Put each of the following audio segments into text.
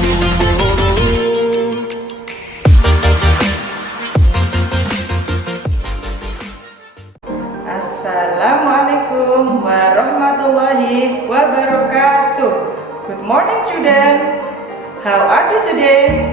Assalamualaikum warahmatullahi wabarakatuh. Good morning, children. How are you today?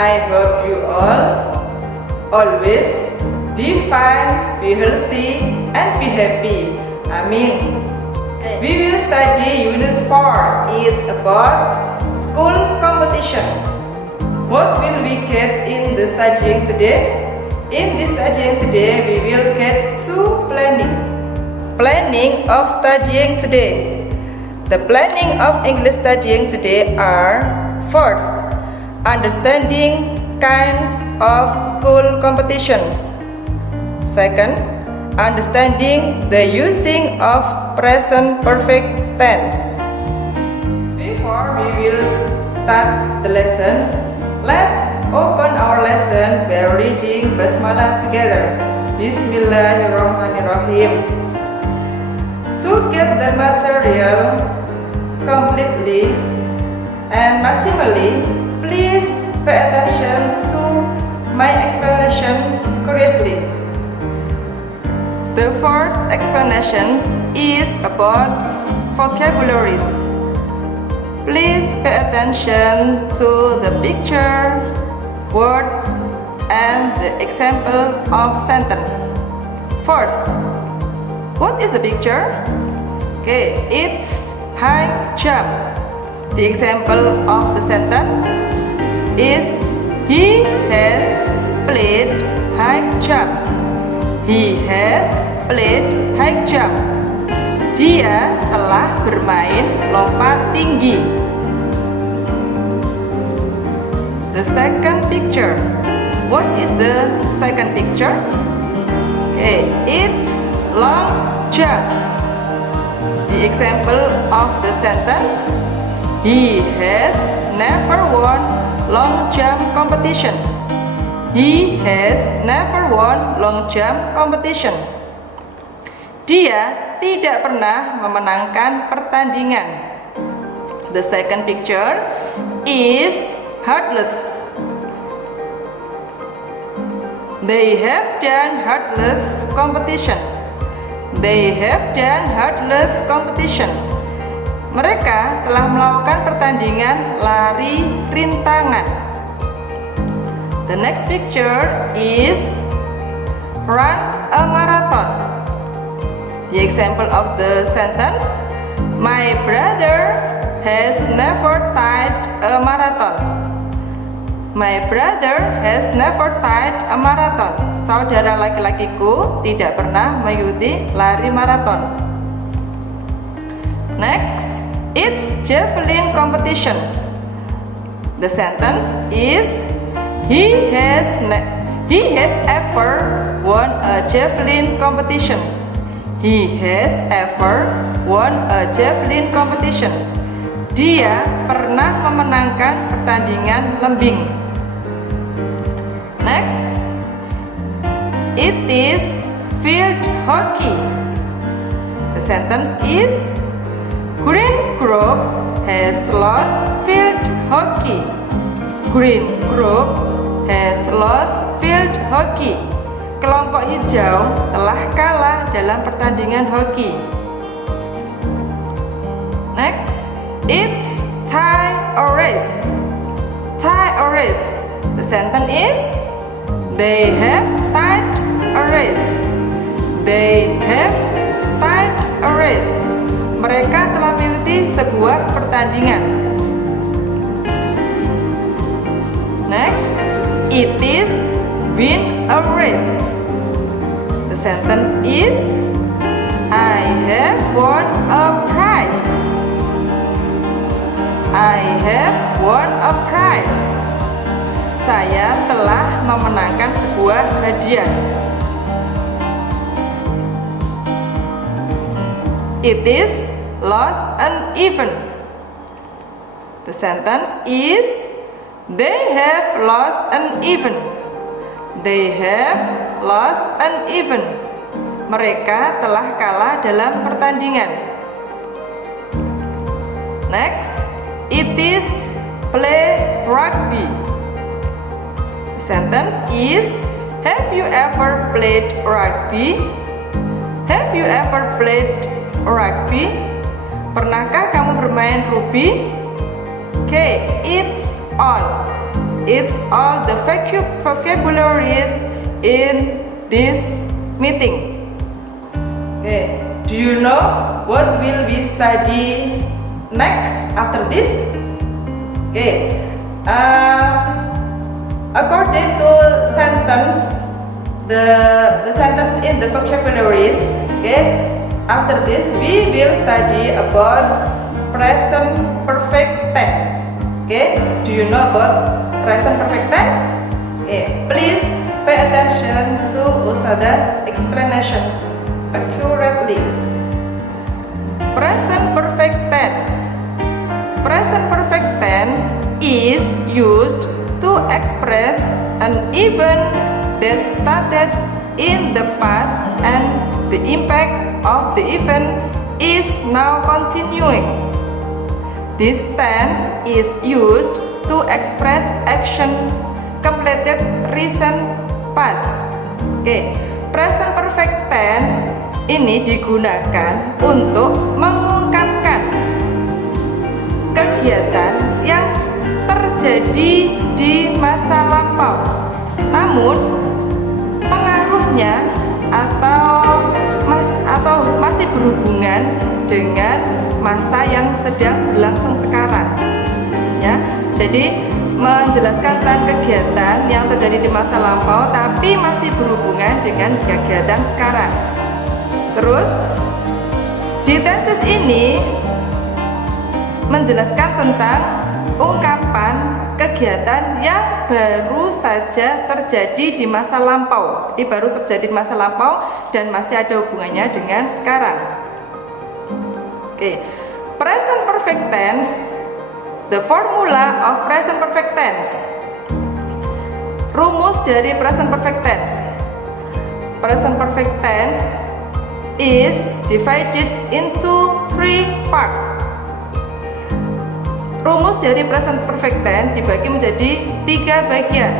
I hope you all always be fine, be healthy, and be happy. Amin. We will study Unit 4. It's about school competition. What will we get in the studying today? In this studying today, we will get to planning. Planning of studying today. The planning of English studying today are: first, understanding kinds of school competitions. Second, understanding the using of present perfect tense. Before we will start the lesson, let's open our lesson by reading Basmalah together. Bismillahirrahmanirrahim. To get the material completely and maximally, please pay attention to my explanation curiously. The first explanation is about vocabularies. Please pay attention to the picture, words, and the example of sentence. First, what is the picture? Okay, it's high jump. The example of the sentence is: he has played high jump. He has played high jump. Dia telah bermain lompat tinggi. The second picture. What is the second picture? Okay, it's long jump. The example of the sentence: he has never won long jump competition. He has never won long jump competition. Dia tidak pernah memenangkan pertandingan. The second picture is heartless. They have done heartless competition. They have done heartless competition. Mereka telah melakukan pertandingan lari rintangan. The next picture is run a marathon. The example of the sentence: my brother has never tied a marathon. My brother has never tied a marathon. Saudara laki-lakiku tidak pernah mengikuti lari maraton. Next, it's javelin competition. The sentence is: he has ever won a javelin competition. He has ever won a javelin competition. Dia pernah memenangkan pertandingan lembing. Next, it is field hockey. The sentence is: Green Group has lost field hockey. Green Group has lost field hockey. Kelompok hijau telah kalah dalam pertandingan hoki. Next, it's tie a race. Tie a race. The sentence is: they have tied a race. They have tied a race. Mereka telah mengikuti sebuah pertandingan. Next, it is win a race. The sentence is: I have won a prize. I have won a prize. Saya telah memenangkan sebuah hadiah. It is lost an event. The sentence is: they have lost an event. They have lost an event. Mereka telah kalah dalam pertandingan. Next, it is play rugby. The sentence is, have you ever played rugby? Have you ever played rugby? Pernahkah kamu bermain rugby? Okay, it's all the vocabularies in this meeting. Okay, do you know what will we study next after this? Okay, according to sentence, the sentence in the vocabularies. Okay, after this we will study about present perfect tense. Okay, do you know about present perfect tense? Okay, please pay attention to Ustadzah's explanations accurately. Present perfect tense. Present perfect tense is used to express an event that started in the past and the impact of the event is now continuing. This tense is used to express action completed recent past. Okay, present perfect tense ini digunakan untuk mengungkapkan kegiatan yang terjadi di masa lampau, namun pengaruhnya atau masih berhubungan dengan masa yang sedang berlangsung sekarang. Ya, jadi menjelaskan tentang kegiatan yang terjadi di masa lampau tapi masih berhubungan dengan kegiatan sekarang. Terus di tenses ini menjelaskan tentang ungkapan kegiatan yang baru saja terjadi di masa lampau. Jadi baru terjadi di masa lampau dan masih ada hubungannya dengan sekarang. Oke, present perfect tense. The formula of present perfect tense. Rumus dari present perfect tense. Present perfect tense is divided into 3 parts. Rumus dari present perfect tense dibagi menjadi 3 bagian.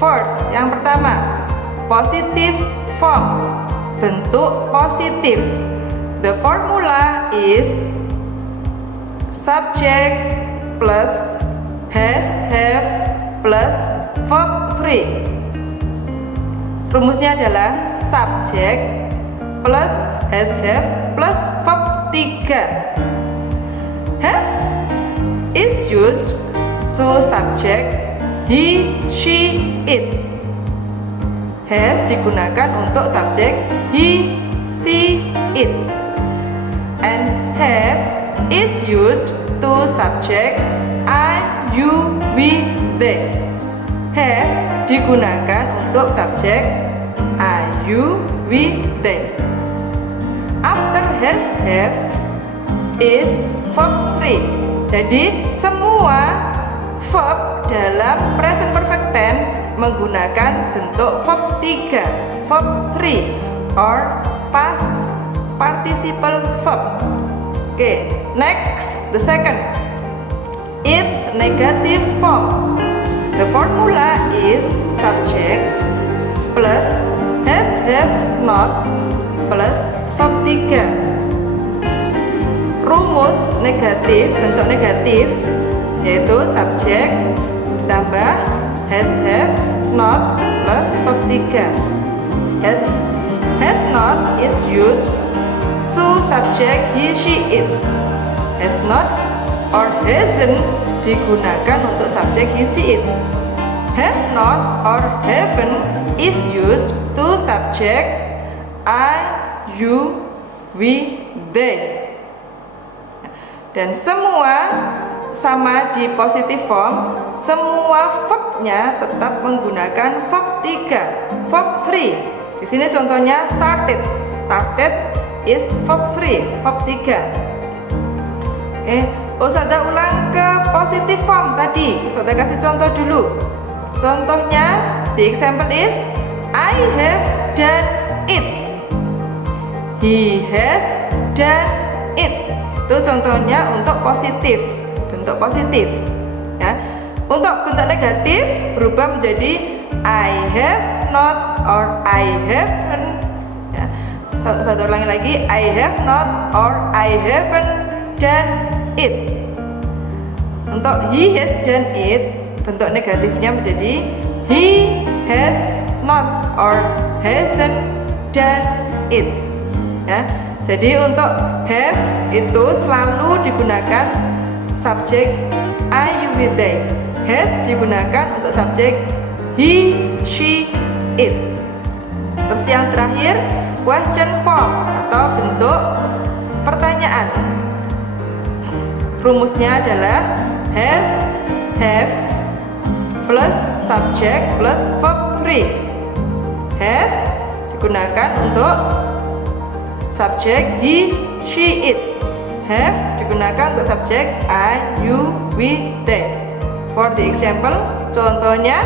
First, yang pertama, positive form, bentuk positif. The formula is subject plus has, have plus verb 3. Rumusnya adalah subject plus has, have plus verb 3. Has is used to subject he, she, it. Has digunakan untuk subjek he, she, it. And have is used to subject I, you, we, they. Have digunakan untuk subjek I, you, we, they. After has, have is verb 3. Jadi semua verb dalam present perfect tense menggunakan bentuk verb 3, verb 3 or past participle verb. Okay, next, the second, it's negative form. The formula is subject plus has, have, not plus verb 3. Rumus negatif, bentuk negatif yaitu subjek tambah has, have, not plus verb 3. Has not is used to subject he, she, it. Has not or hasn't digunakan untuk subjek he, she, it. Have not or haven't is used to subject I, you, we, they. Dan semua sama di positive form, semua verbnya tetap menggunakan verb 3, verb 3. Di sini contohnya started. Started is verb 3, verb 3. Ustadzah ulang ke positive form tadi. Ustadzah kasih contoh dulu. Contohnya, the example is I have done it. He has done it. Itu contohnya untuk positif, bentuk positif. Ya. Untuk bentuk negatif berubah menjadi I have not or I haven't. Ya. Satu ulangi lagi, I have not or I haven't done it. Untuk he has done it, bentuk negatifnya menjadi he has not or hasn't done it. Ya. Jadi untuk have itu selalu digunakan subjek I, you, we, they. Has digunakan untuk subjek he, she, it. Terus yang terakhir, question form atau bentuk pertanyaan. Rumusnya adalah has, have plus subject plus verb 3. Has digunakan untuk subjek he, she, it. Have digunakan untuk subjek I, you, we, they. For the example, contohnya,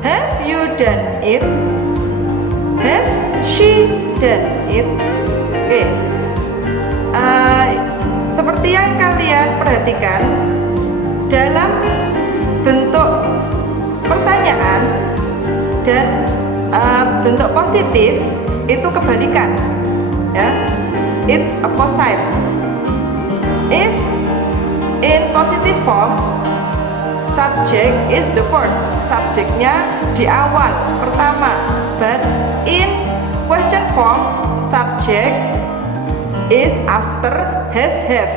have you done it? Has she done it? Oke. Seperti yang kalian perhatikan, dalam bentuk pertanyaan dan bentuk positif itu kebalikan, ya. It's opposite. If in positive form, subject is the first, subjeknya di awal, pertama. But in question form, subject is after has, have.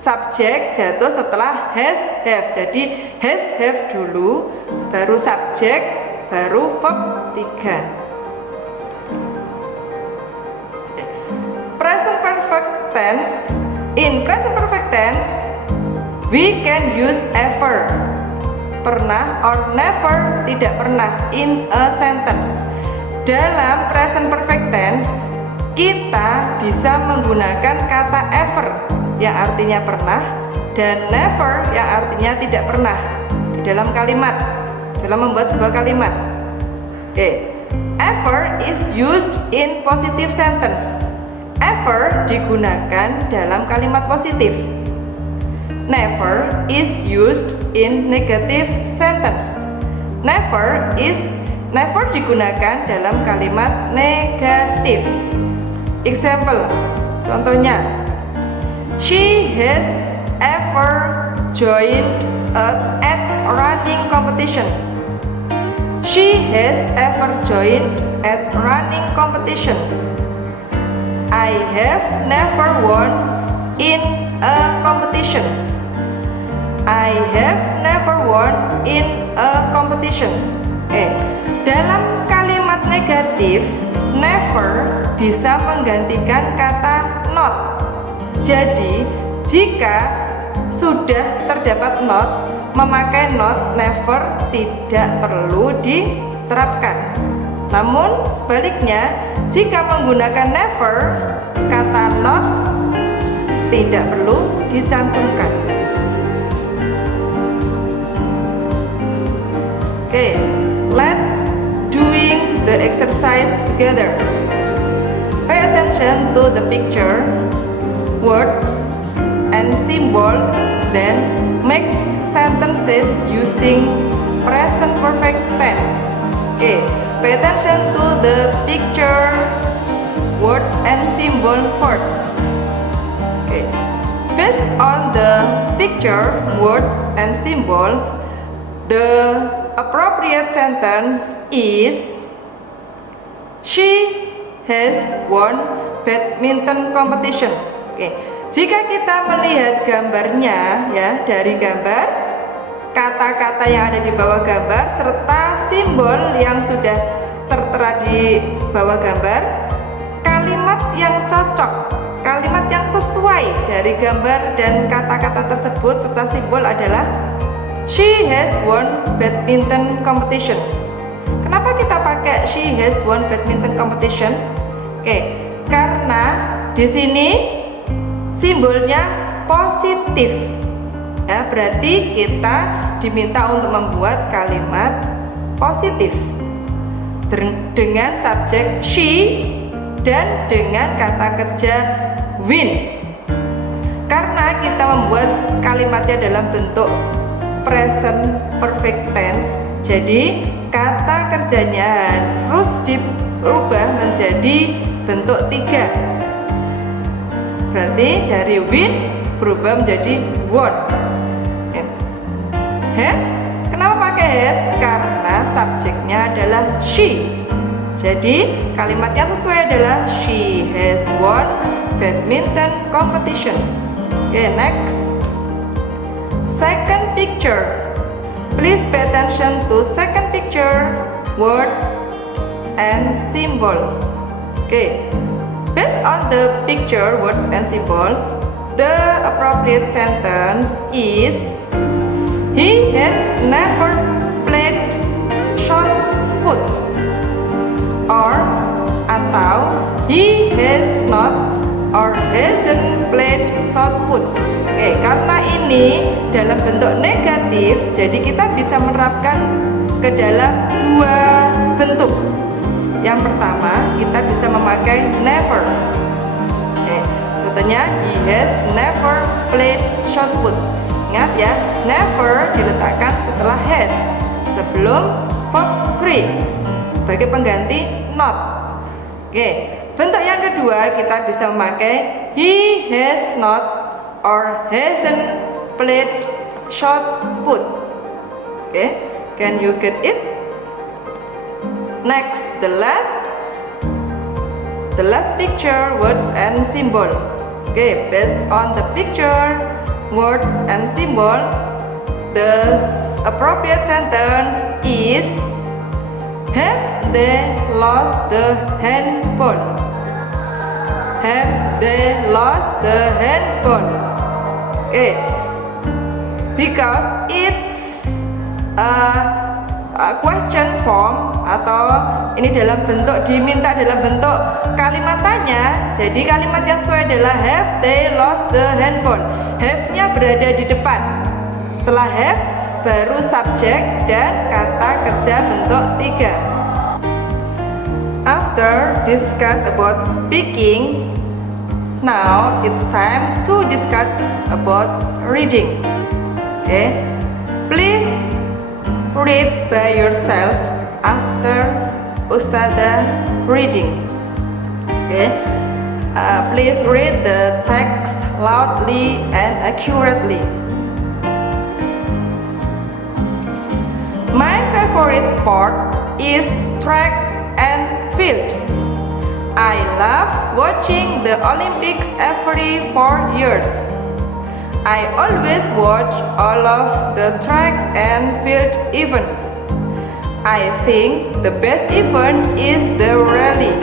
Subjek jatuh setelah has, have. Jadi has, have dulu, baru subjek, baru verb 3. Present perfect tense. In present perfect tense, we can use ever, pernah, or never, tidak pernah, in a sentence. Dalam present perfect tense, kita bisa menggunakan kata ever yang artinya pernah dan never yang artinya tidak pernah di dalam kalimat, dalam membuat sebuah kalimat. Oke. Ever is used in positive sentence. Ever digunakan dalam kalimat positif. Never is used in negative sentence. Never digunakan dalam kalimat negatif. Example, contohnya, she has ever joined at running competition. She has ever joined at running competition. I have never won in a competition. I have never won in a competition. Dalam kalimat negatif, never bisa menggantikan kata not. Jadi, jika sudah terdapat not, memakai not never tidak perlu diterapkan. Namun, sebaliknya, jika menggunakan never, kata not tidak perlu dicantumkan. Let's doing the exercise together. Pay attention to the picture, words, and symbols, then make sentences using present perfect tense. Pay attention to the picture, words, and symbol first. Based on the picture, words, and symbols, the appropriate sentence is she has won badminton competition. Jika kita melihat gambarnya, ya, dari gambar, kata-kata yang ada di bawah gambar serta simbol yang sudah tertera di bawah gambar, kalimat yang cocok, kalimat yang sesuai dari gambar dan kata-kata tersebut serta simbol adalah she has won badminton competition. Kenapa kita pakai she has won badminton competition? Karena di sini simbolnya positif. Ya, berarti kita diminta untuk membuat kalimat positif dengan subjek she dan dengan kata kerja win. Karena kita membuat kalimatnya dalam bentuk present perfect tense. Jadi kata kerjanya harus dirubah menjadi bentuk 3. Berarti dari win berubah menjadi won. Has, kenapa pakai has? Karena subjeknya adalah she. Jadi kalimat yang sesuai adalah she has won badminton competition. Okay, next. Second picture. Please pay attention to second picture, word and symbols. Okay. Based on the picture, words and symbols, the appropriate sentence is he has never played shot put, or atau he has not or hasn't played shot put. Oke, karena ini dalam bentuk negatif, jadi kita bisa menerapkan ke dalam 2 bentuk. Yang pertama, kita bisa memakai never. Oke, contohnya he has never played shot put. Ingat ya, never diletakkan setelah has, sebelum verb 3 sebagai pengganti not. Oke, bentuk yang kedua kita bisa memakai he has not or hasn't played shot put. Okay, can you get it? Next, the last picture, words and symbol. Okay, based on the picture, words and symbol, the appropriate sentence is have they lost the handphone? Have they lost the handphone? Okay, because it's a question form atau ini dalam bentuk diminta dalam bentuk kalimat tanya. Jadi kalimat yang sesuai adalah have they lost the handphone. Have-nya berada di depan. Setelah have baru subjek dan kata kerja bentuk 3. After discuss about speaking, now it's time to discuss about reading. Okay, please read by yourself after Ustadzah reading. Okay, please read the text loudly and accurately. My favorite sport is track and field. I love watching the Olympics every 4 years. I always watch all of the track and field events. I think the best event is the rally.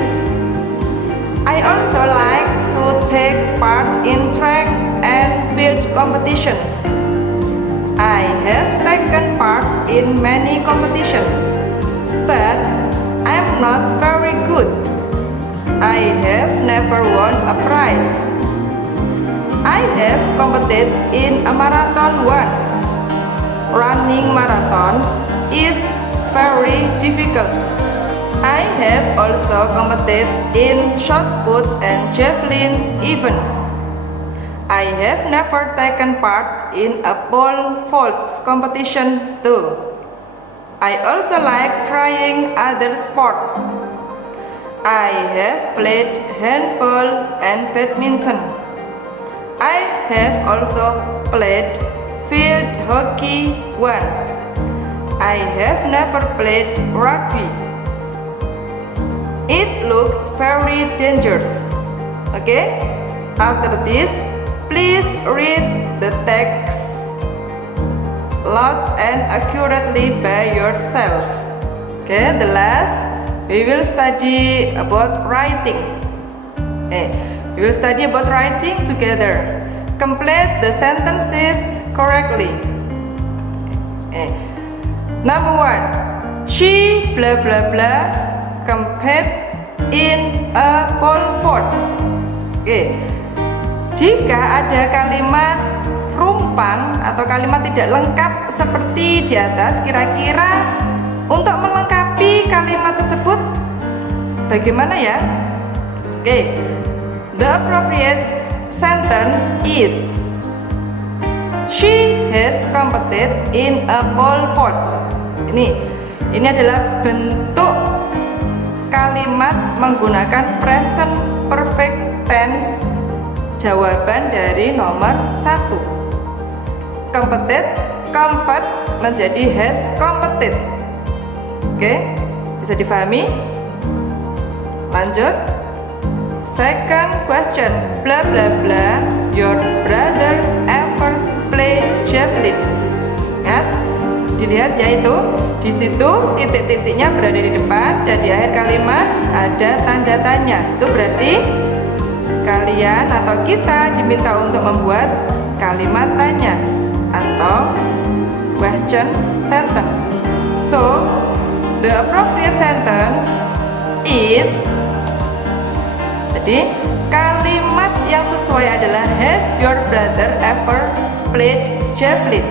I also like to take part in track and field competitions. I have taken part in many competitions, but I'm not very good. I have never won a prize. I have competed in a marathon once. Running marathons is very difficult. I have also competed in shot put and javelin events. I have never taken part in a pole vault competition too. I also like trying other sports. I have played handball and badminton. I have also played field hockey once. I have never played rugby. It looks very dangerous. Okay? After this, please read the text loud and accurately by yourself. Okay, the last we will study about writing. We will study about writing together. Complete the sentences correctly. Number 1. She blah blah blah compete in a pole vault. Jika ada kalimat rumpang atau kalimat tidak lengkap seperti di atas, kira-kira untuk melengkapi kalimat tersebut bagaimana ya? The appropriate sentence is she has competed in a poll vote. Ini adalah bentuk kalimat menggunakan present perfect tense, jawaban dari nomor 1. Competed, compet menjadi has competed. Oke, bisa difahami? Lanjut. Second question, bla bla bla, your brother ever play javelin? Dilihat yaitu di situ titik-titiknya berada di depan dan di akhir kalimat ada tanda tanya. Itu berarti kalian atau kita diminta untuk membuat kalimat tanya atau question sentence. So, the appropriate sentence is, jadi kalimat yang sesuai adalah has your brother ever played javelin?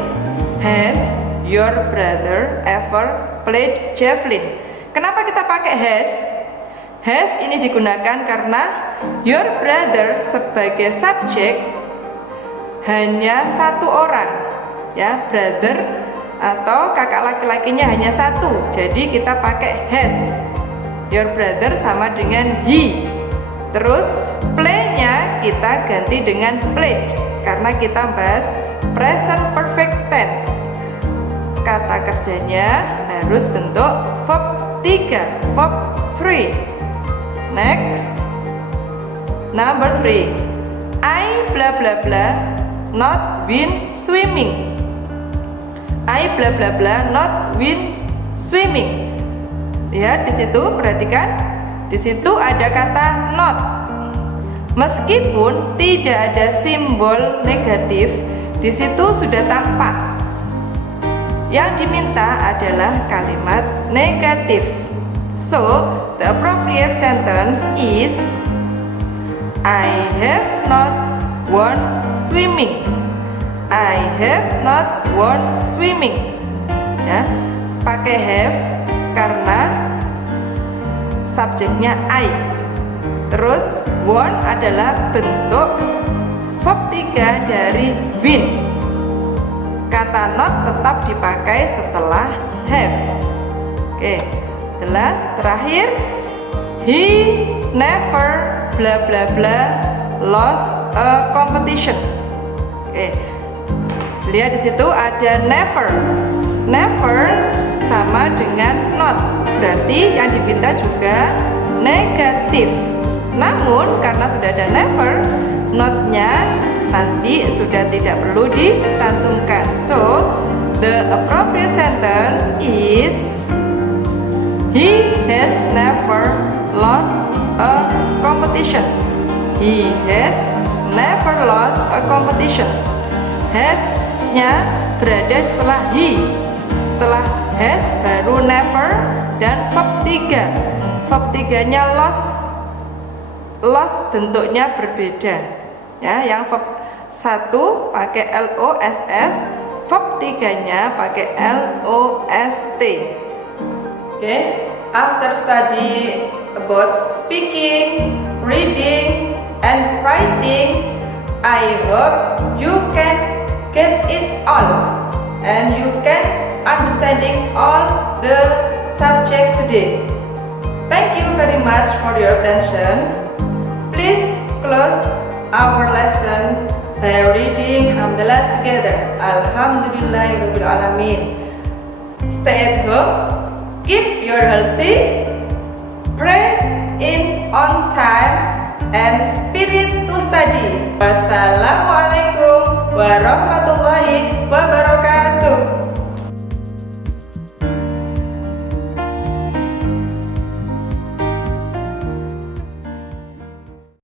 Has your brother ever played javelin? Kenapa kita pakai has? Has ini digunakan karena your brother sebagai subjek hanya satu orang, ya, brother atau kakak laki-lakinya hanya satu. Jadi kita pakai has. Your brother sama dengan he. Terus play-nya kita ganti dengan played karena kita bahas present perfect tense. Kata kerjanya harus bentuk verb 3, verb 3. Next, number 3. I bla bla bla not been swimming. I bla bla bla not been swimming. Lihat di situ, perhatikan. Di situ ada kata not. Meskipun tidak ada simbol negatif, di situ sudah tampak. Yang diminta adalah kalimat negatif. So, the appropriate sentence is I have not gone swimming. I have not gone swimming. Ya, pakai have karena subjeknya I. Terus gone adalah bentuk verb 3 dari been. Kata not tetap dipakai setelah have. Oke, jelas. Terakhir, he never bla bla bla lost a competition. Oke, lihat di situ ada never. Never sama dengan not, berarti yang dipinta juga negatif. Namun karena sudah ada never, not-nya nanti sudah tidak perlu dicantumkan. So, the appropriate sentence is he has never lost a competition. He has never lost a competition. Has-nya berada setelah he. Setelah has baru never dan verb 3. Verb 3-nya lost. Lost bentuknya berbeda. Ya, yang verb 1 pakai LOSS, verb 3-nya pakai LOST. Okay, after study about speaking, reading, and writing, I hope you can get it all and you can understanding all the subject today. Thank you very much for your attention. Please close our lesson by reading Hamdalah together. Alhamdulillahirabbil alamin. Stay at home, keep your healthy, pray in on time, and spirit to study. Wassalamualaikum warahmatullahi